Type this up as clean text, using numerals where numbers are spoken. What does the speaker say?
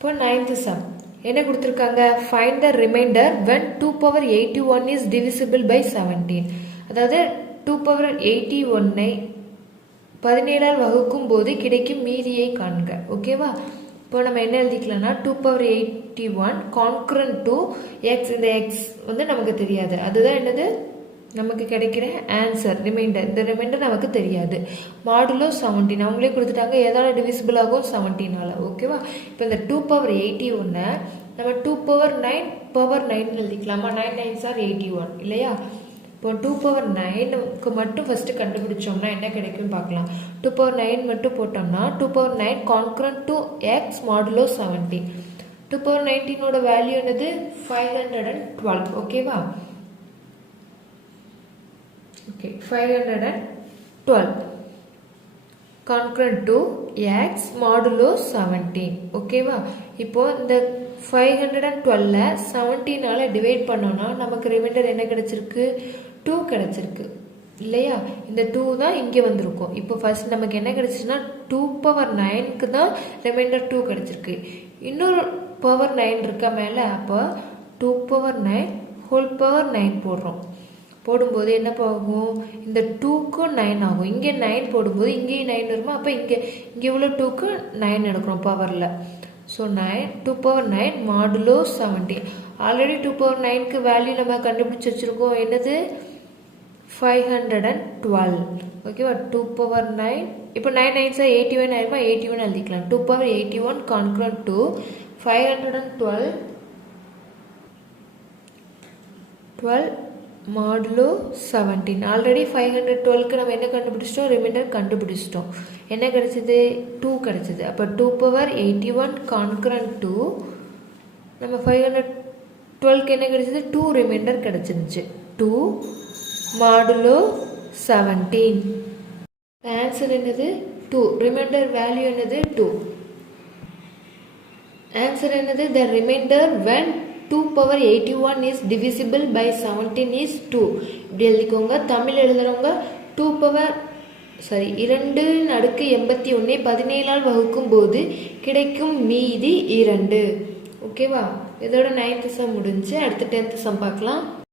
இப்போ 9th some என்ன கொடுத்துருக்காங்க, find the reminder when 2 power 81 is divisible by 17. அதாவது 2 power 81 ஐ 17 வகுக்கும் போது கிடைக்கும் மீதியை காண்க. ஓகேவா? இப்போ நம்ம என்ன எழுதிக்கலாம்னா 2 power 81 கான்கரண்ட் டு எக்ஸ். இந்த எக்ஸ் வந்து நமக்கு தெரியாது, அதுதான் என்னது நமக்கு கிடைக்கிற ஆன்சர் ரிமைண்டர். இந்த ரிமைண்டர் நமக்கு தெரியாது. மாடுலோ 17 அவங்களே கொடுத்துட்டாங்க, எதால டிவிசிபிள் ஆகும் 17ஆல. ஓகேவா? இப்போ இந்த 2 power 81 நம்ம 2 power 9 எழுதிக்கலாமா? 9 9s are 81 இல்லையா? இப்போ 2 power 9க்கு மட்டும் ஃபர்ஸ்ட் கண்டுபிடிச்சோம்னா என்ன கிடைக்கும் பார்க்கலாம். 2 power 9 மட்டும் போட்டோம்னா 2 power 9 congruent to x modulo 17. 2 power 19ஓட வேல்யூ என்னது 512. ஓகேவா? Okay, 512 congruent to x modulo 17. ஓகேவா? இப்போ இந்த 512 17ஆல டிவைட் பண்ணோம்னா நமக்கு ரிமைண்டர் என்ன கிடைச்சிருக்கு, 2 கிடைச்சிருக்கு இல்லையா? இந்த 2 தான் இங்கே வந்திருக்கும். இப்போ ஃபர்ஸ்ட் நமக்கு என்ன கிடைச்சிச்சுன்னா 2 power 9க்கு தான் ரிமைண்டர் 2 கிடைச்சிருக்கு. இன்னொரு பவர் 9 இருக்கா மேலே, அப்போ 2 power 9 ஹோல் பவர் 9 போடுறோம். போடும்போது என்ன போகும், இந்த 2க்கும் 9 ஆகும். இங்கே 9 போடும்போது இங்கேயும் 9 வருமா, அப்போ இங்கே இவ்வளோ 2க்கு 9 எடுக்கிறோம் பவரில். So 2 power 9 modulo 17. Already 2 power 9க்கு வேல்யூ நம்ம கண்டுபிடிச்சி வச்சுருக்கோம், என்னது 512. ஓகேவா? 2 power 9 இப்போ 9 9s 81 ஆயிருமா, 81 எழுதிக்கலாம். 2 power 81 congruent to 512 modulo 17. Already 512க்கு நம்ம என்ன கண்டுபிடிச்சிட்டோம், ரிமைண்டர் கண்டுபிடிச்சிட்டோம். என்ன கிடைச்சது, 2 கிடைச்சது. அப்போ 2 power 81 கான்கரண்ட் டு நம்ம 512க்கு என்ன கிடைச்சது, 2 ரிமைண்டர் கிடைச்சிருந்துச்சு. 2 மாடுலோ 17. ஆன்சர் என்னது 2. ரிமைண்டர் வேல்யூ என்னது 2. ஆன்சர் என்னது, த reminder when 2 power 81 is divisible by 17 is 2. இப்படி எழுதிக்கோங்க. தமிழ் எழுதுறவங்க 2 அடுக்கு 81 17ஆல் வகுக்கும் போது கிடைக்கும் மீதி 2. ஓகேவா? இதோட 9th சம் முடிஞ்சு. அடுத்த 10th சம் பார்க்கலாம்.